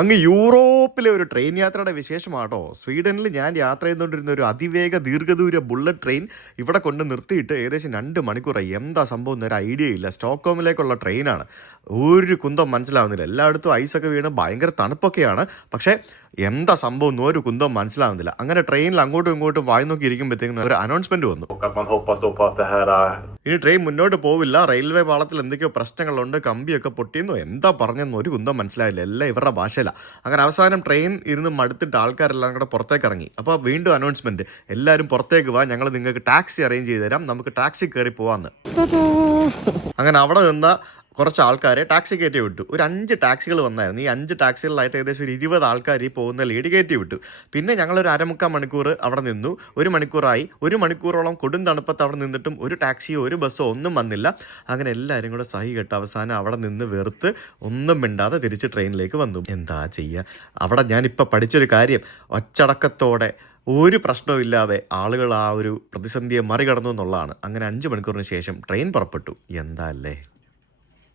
അങ്ങ് യൂറോപ്പിലെ ഒരു ട്രെയിൻ യാത്രയുടെ വിശേഷമാട്ടോ. സ്വീഡനിൽ ഞാൻ യാത്ര ചെയ്തുകൊണ്ടിരുന്ന ഒരു അതിവേഗ ദീർഘദൂര ബുള്ളറ്റ് ട്രെയിൻ ഇവിടെ കൊണ്ട് നിർത്തിയിട്ട് ഏകദേശം 2 മണിക്കൂറായി. എന്താ സംഭവം എന്നൊരു ഐഡിയ ഇല്ല. സ്റ്റോക്ക്ഹോമിലേക്കുള്ള ട്രെയിനാണ്. ഒരു കുന്തം മനസ്സിലാവുന്നില്ല. എല്ലായിടത്തും ഐസൊക്കെ വീണ് ഭയങ്കര തണുപ്പൊക്കെയാണ്. പക്ഷേ എന്താ സംഭവം എന്ന് ഒരു കുന്തം മനസ്സിലാവുന്നില്ല. അങ്ങനെ ട്രെയിനിൽ അങ്ങോട്ടും ഇങ്ങോട്ടും വായി നോക്കി ഇരിക്കുമ്പോഴത്തേക്കും ഒരു അനൗൺസ്മെന്റ് വന്നു. ഇനി ട്രെയിൻ മുന്നോട്ട് പോവില്ല, റെയിൽവേ പാളത്തിൽ എന്തൊക്കെയോ പ്രശ്നങ്ങളുണ്ട്, കമ്പിയൊക്കെ പൊട്ടിയെന്നോ എന്താ പറഞ്ഞെന്നോ ഒരു കുന്തം മനസ്സിലായില്ല. എല്ലാം ഇവരുടെ ഭാഷയിലാണ്. അങ്ങനെ അവസാനം ട്രെയിൻ ഇരുന്ന് മടുത്തിട്ട് ആൾക്കാരെല്ലാം കൂടെ പുറത്തേക്ക് ഇറങ്ങി. അപ്പോൾ വീണ്ടും അനൗൺസ്മെന്റ്, എല്ലാവരും പുറത്തേക്ക് വാ, ഞങ്ങൾ നിങ്ങൾക്ക് ടാക്സി അറേഞ്ച് ചെയ്ത് തരാം, നമുക്ക് ടാക്സി കയറി പോവാന്ന്. അങ്ങനെ അവിടെ നിന്ന കുറച്ച് ആൾക്കാരെ ടാക്സി കയറ്റി വിട്ടു. ഒരു 5 ടാക്സികൾ വന്നായിരുന്നു. ഈ 5 ടാക്സികളിലായിട്ട് ഏകദേശം ഒരു 20 ആൾക്കാർ ഈ പോകുന്ന ലീഡ് കയറ്റി വിട്ടു. പിന്നെ ഞങ്ങളൊരു 1/4 മണിക്കൂർ അവിടെ നിന്നു. 1 മണിക്കൂറായി. 1 മണിക്കൂറോളം കൊടും തണുപ്പത്ത് അവിടെ നിന്നിട്ടും ഒരു ടാക്സിയോ ഒരു ബസ്സോ ഒന്നും വന്നില്ല. അങ്ങനെ എല്ലാവരും കൂടെ സഹി കെട്ട് അവസാനം അവിടെ നിന്ന് വെറുത്ത് ഒന്നും മിണ്ടാതെ തിരിച്ച് ട്രെയിനിലേക്ക് വന്നു. എന്താ ചെയ്യുക? അവിടെ ഞാനിപ്പോൾ പഠിച്ചൊരു കാര്യം, ഒച്ചടക്കത്തോടെ ഒരു പ്രശ്നമില്ലാതെ ആളുകൾ ആ ഒരു പ്രതിസന്ധിയെ മറികടന്നു എന്നുള്ളതാണ്. അങ്ങനെ 5 മണിക്കൂറിന് ശേഷം ട്രെയിൻ പുറപ്പെട്ടു. എന്താ അല്ലേ?